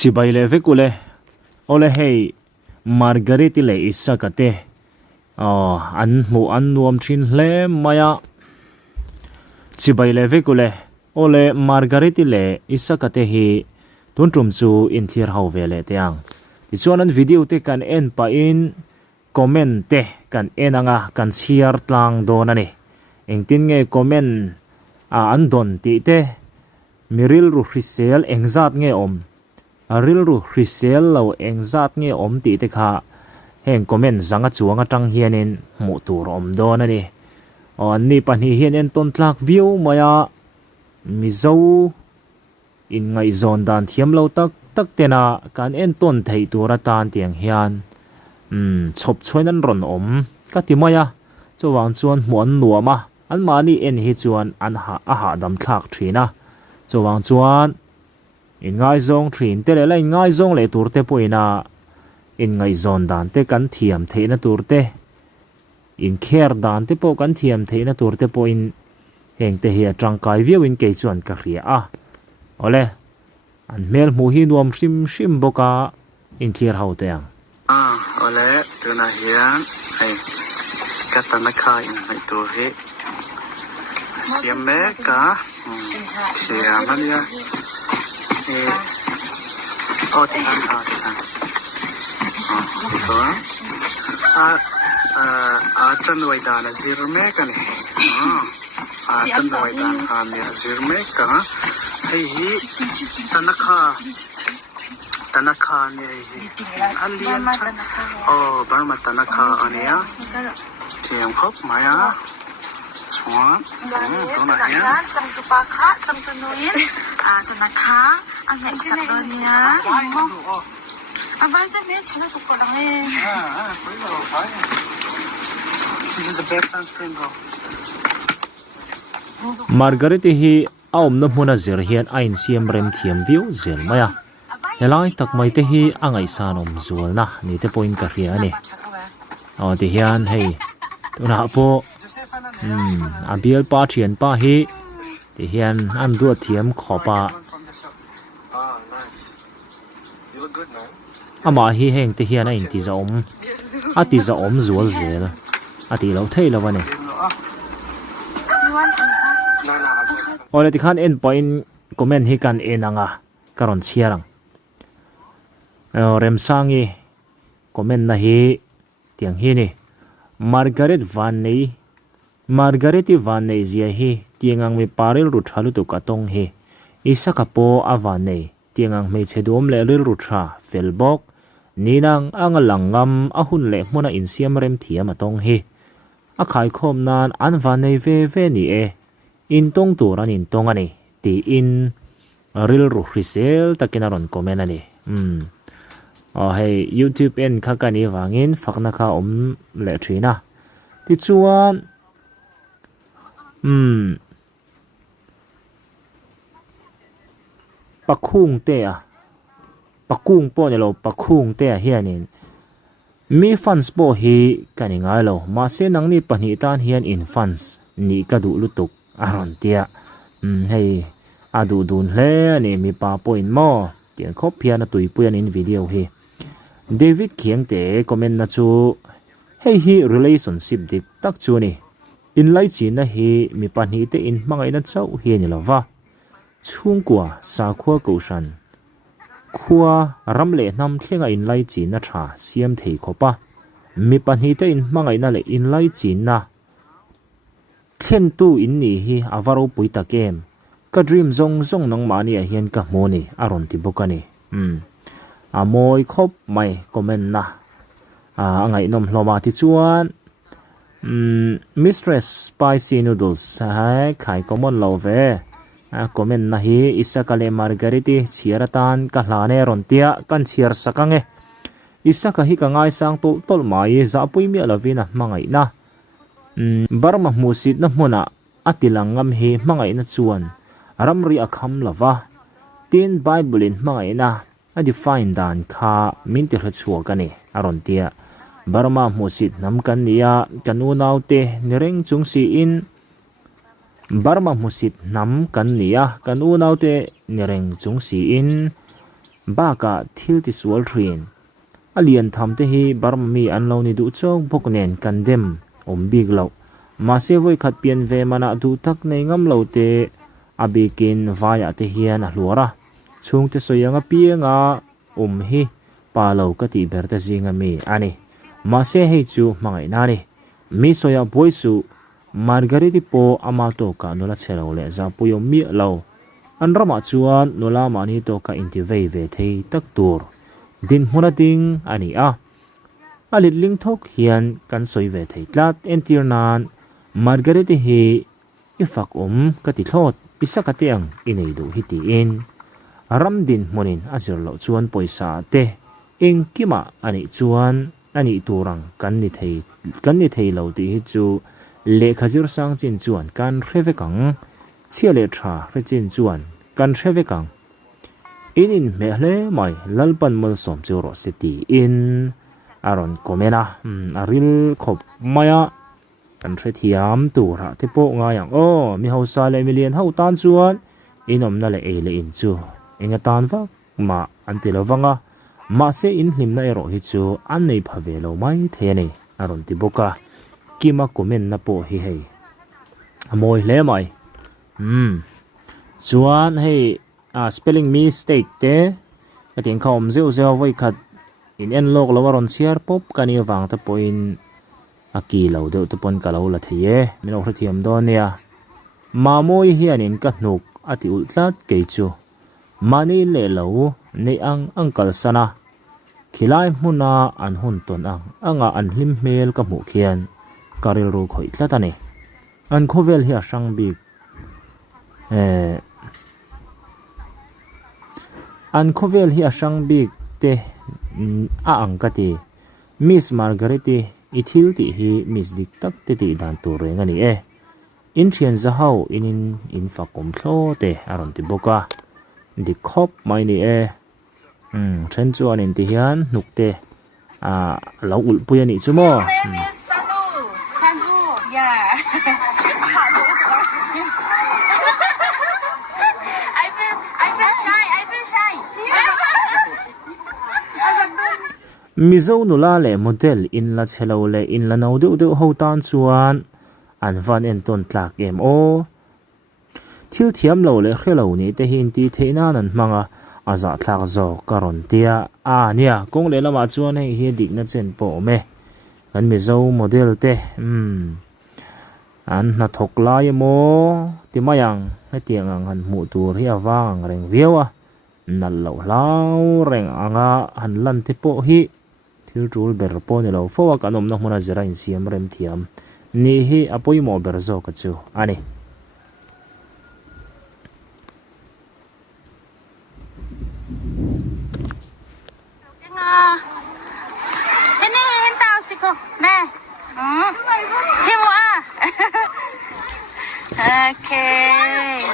chibai le vekule ole hei Margareti le Isaka te an mu an nuam thin hle maya chibai le vekule ole Margareti le Isaka te hi tuntrum chu in thir hau vele teang ichuan an video te kan en pa in comment te kan enanga kan share tlang don ani engtin nge comment an don ti te miril ru hrisel engzat nge om aril ru hrisel lo engzat nge om ti te kha heng comment zanga chuanga tang hianin mu tur om don ani ni pani hian en ton tlak view maya mizo in ngai zon dan thiam lo tak tena kan en ton thei tura tan tiang hian chop choinan ron om ka ti maya chowang chuan muan nuama an mani en hi chuan an ha dam thlak thina chowang chuan in ngai zong thin te le lai ngai zong le tur te poina in ngai zon dan te kan thiam theina tur te in kher dan te po kan thiam theina tur te po in heng te hi atangkai viu in ke chuan ka ria ole an mel mu hi nuam shim boka in clear hau te ang ole tuna hian ai katana kha in hai tur he siame ka siamania tan kha tan wai dan zirme ka ni tan wai dan ha ni zirme ka hei hi tanakha ni alian barma tanakha ania thiam khop maya chwa tona hian chang tu pa kha chang tu noin tanakha angai sakronia avan cha me chana ko ko dang this is the best sunscreen go Margareti hi aom na hmuna zir hian ain siam rem thiam view zel maya helai tak mai te hi angai sanom zual na ni te point ka ria ani ti hian hei tuna po abial pa thian pa hi ti hian an du thiam khopa ama hi heng te hian ain ti za om zual zel ati lo thei lawani ole ti khan en point comment hi kan enanga karon chiarang rem sangi comment na hi tiang hi ni Margareti van nei zia hi tiangang mi paril ru thalu tu katong hi Isaka po avan nei tiangang me chedom le ril ru tha felbok ninang angalangam ahun le hmuna in siam rem thiam atong hi a khai khom nan an van nei ve ni in tong tur an in tong ani ti in ril ru hrisel takinaron comment ani hei YouTube en khakani wangin fakna kha om le thina ti chuan pakung po ne lo pakung te hianin mi fans po hi kani ngai lo ma se nang ni pani tan hian in fans ni ka du lutuk aron tia hei adu dun hle ani mi pa point mo tian khop phian tui puan in video hi David khiang te comment na chu hei hi relationship dik tak chu ni in lai chi na hi mi pani te in mangai na chau hi ni lova chungkwa sa khwa ko shan khwa ramle nam thlenga in lai chi na tha siam thei khopa mi pani te in mangai na le in lai chi na thlen tu in ni hi avaro puita kem ka dream zong nang mani a hian ka moni aron ti bokani moi khop mai comment na angai nom hloma ti chuan mistress spicy noodles hai khai common love comment na hi Isaka le Margareti chiaratan ka hlane ron tia kan chiar sakange Isaka hi ka ngai sang tol mai za pui mi alavina mangai na barma musit na hmuna atilangam hi mangai na chuan ramri akham lava tin bible in mangai na a define dan kha minti hachua kani aron tia barma musit nam kan nia kanu naute nireng chung si in barma musit nam kan nia kanu naute nireng chung si in baka thil ti sual thrin alian tham te hi barmami an lo ni du chong bok nen kandem big lo ma se voi khat pian ve mana du tak nei ngam lo te abikin vaya te hian a hluara chung te soyanga pianga hi pa lo ka ti ber te zinga mi ani ma se hei chu mangai na ni mi soya boisu Margareti po ama to ka nula chelo le za puyo mi lo an rama chuan nula mani to ka inti ve ve thei tak tur din huna ding ani a alit ling thok hian kan soi ve thei tlat entir nan Margareti hi ifak ka ti thlot Isaka tiang inei du hi ti in ram din monin azir lo chuan poisa te eng kima ani chuan ani turang kan ni thei lo ti hi chu le khazir sang chin chuan kan reve kang chia le tha re chin chuan kan reve kang in me hle mai lalpan mal som chu ro city in aron komena aril khop maya kan thre thiam tur ha te po nga yang mi hausa le million hau tan chuan inom na le le in chu enga tan va ma antilovanga ma se in hlim na ero hi chu an nei phave lo mai theni aron ti boka kima komen na po hi hei amoi hle mai chuan hei spelling mistake te atin khom zeu zeu voi khat in en lok lo ron chiar pop kani wang ta point aki lo de to pon ka lo la theye min o thiam do nia ma moi hian in ka hnuk ati ultlat ke chu mani le lo nei angkal sana khilai hmuna an hun ton anga an hlim mel ka mu khian karil ru khoi tlatani an khovel hi asang bik an khovel hi asang bik te angkati Miss Margareti ithil ti hi Miss dik tak te ti dan tu renga ni in thian za hau in fakom thlo te aron ti boka di khop mai ni chen chuan in ti hian nukte lo ul puya ni chu mo Sandu, yeah. I feel shy. mizo nula le model in la chelo le in la no de ho tan chuan Anvan entawn tlak thil thiam lo le khelo ni te hin ti theina nan manga aza thlak zo karon tia nia kong le lama chuan hei hi dik na chen po me kan mizo model te an na thok lai mo ti mayang na tiang ang han mu tur hi awang reng viawa nal lo lau reng anga han lan te po hi thil tul ber po ni lo fo kanom na hmuna zera in siam rem thiam ni hi apoi mo ber zo ka chu ani ini entawn siko me Kimo okay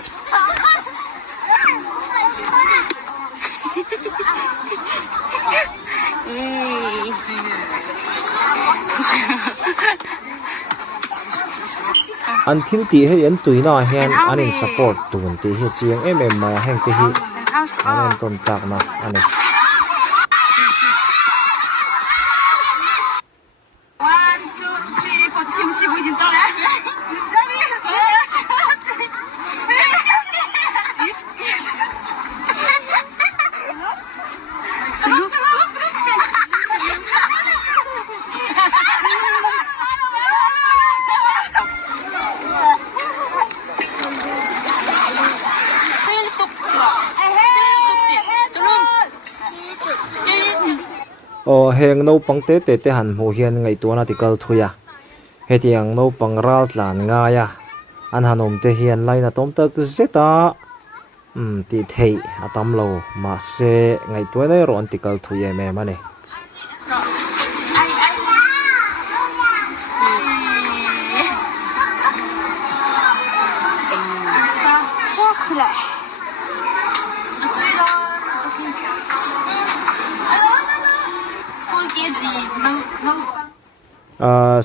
an thil ti he en tuina hian anin support tun ti hi chiang ma heng te hi an ton tak na ani heng no pangte te han mu hian ngai tuana tikal thuya hetiang no pang Raltlan nga ya an hanom te hian laina tom tak zeta ti thei atam lo ma se ngai tuana ron tikal thuye me mane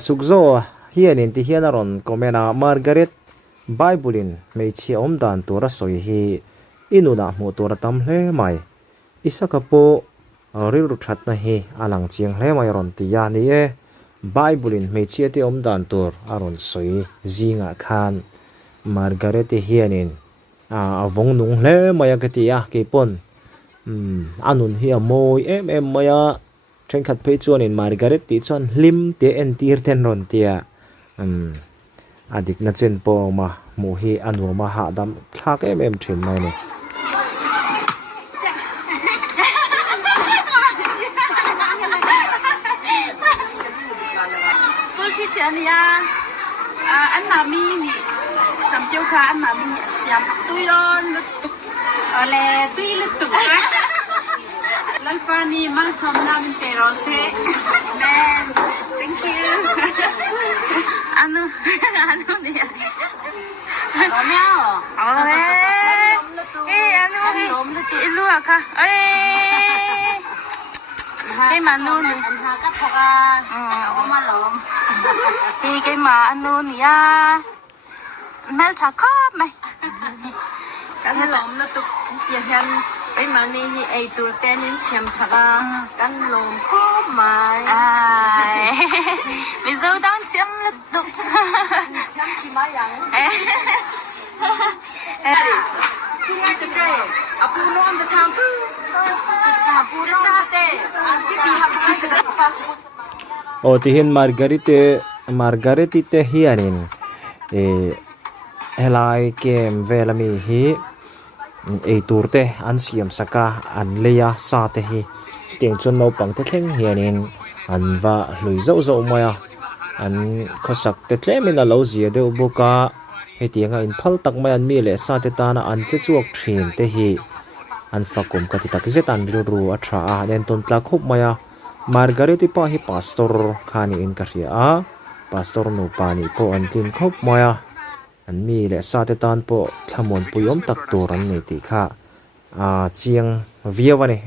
sukzo hian in ti hian aron komena Margaret Bible in mei chi om dan tura soi hi inuna mu tura tam hle mai Isaka po ril ru that na hi alang chiang hle mai ron ti ya ni e Bible in me chia te om dan tur aron soi zinga khan Margareti hianin avong nung hle maya ka ti ya ke pon anun hi amoi em maya then khat pe chuan in Margareti chuan lim te en tir ten ron tia adik na chen po ma mu hi anu ma ha dam thak em thin mai ni chuyện ya anh mà mi nè sắm tiêu khá anh mà mi sắm tui đó lứt tục lẹ tui lứt tục á lần qua nè mang sắm na mình tê rồi thế man thank you anh nè nó nhau đấy anh ê lu à ca cái mà luôn nè anh ha cắt thọc à không mà lộn cái mà anh luôn nè mel thà khóc mày cái lộn nó tụt giờ hen cái mà này Eitur tên nên siamsak à cái lộn khóc mày bây giờ đang chiếm lật tục chiếm chỉ mấy yang khi ngay từ đây apu non từ tham tu apu non từ đây sipi o tihin Margareti te hianin helai kem velami hi Eitur te an siamsaka an leya sa te hi tiang chun no pang te thleng hianin Anva hlui zo maya an khosak te tlemin a lo zia deuh boka hetianga in phal tak mai an mi le sa te ta na an che chuak thin te hi an fakum ka ti tak zet an ru a tha a entawn tlak khop maya Margareti pa hi pastor khani in ka ria a pastor no pani po an tin khop maya an mi le sa te tan po thamon puyom tak tur an nei ti kha chiang viawani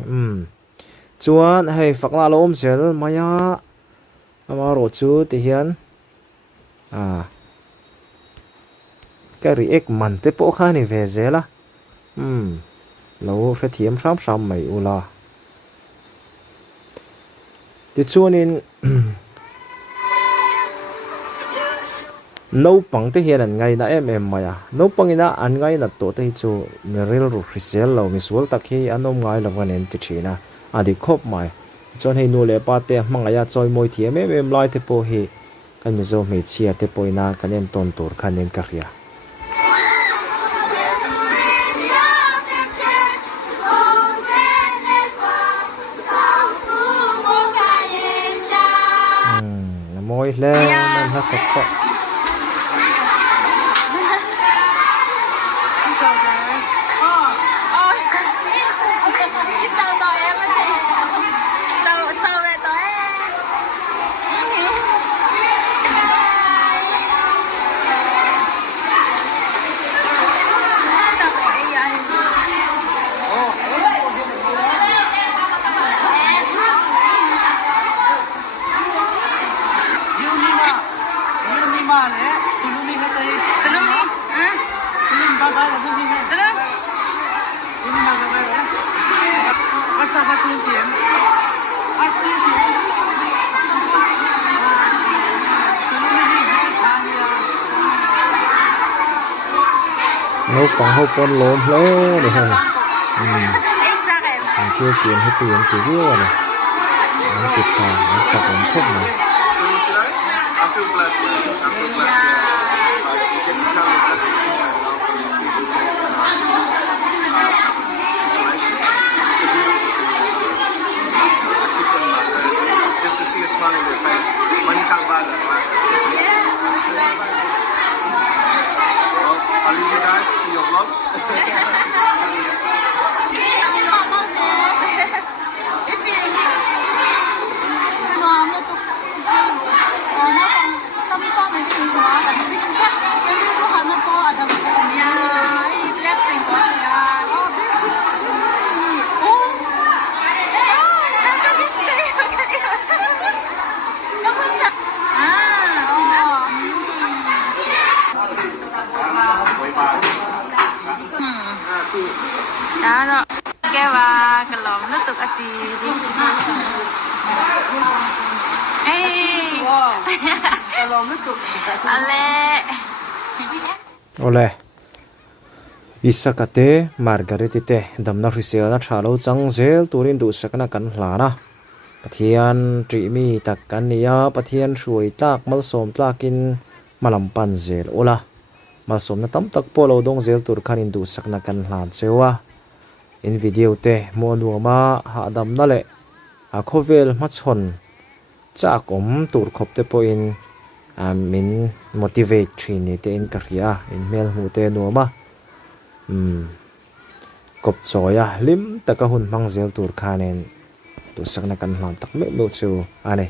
chuan hei fakla lo om sel maya ama ro chu ti hian ka ri ek man te po khani ve zela lo hre thiam sam mai ula ti chuanin no pang te hian an ngai na em maya no pangina an ngai na to te chu meril ru hrisel lo mi sul tak hi anom ngai lo nen ti thina adi khop mai chon hei nu le pa te mangaya choi moi thiam em lai te po hi kan mi zo me chia te poina kan en ton tur khanen ka ria moi le man ha sak pa no pang ho pon lom hle ni han kia xiên hết tiền cái gì rồi này nó kịch thà nó tập ống khúc này Just to see a smile on your face. Money can't buy that, right? Well, I'll leave you guys to your vlog. đó rồi cái và cái lồng tuk ati Hey. kalau nó tuk Ale. ole Isaka te Margareti te damna hrisel na thalo changzel turin du sakna kan hlana pathian tri mi tak kan nia pathian hruai tlak mal som tlakin malam pan zel ola mal som na tam tak polo dong zel tur khanin du sakna kan hlan chewa in video te mo nuama ha damna le a khovel ma chon chak om tur khop te po in min motivate thini te in karia in mel hu te nuama kop choya lim taka hun mang zel tur khanen tu sakna kan hlan tak me chu ane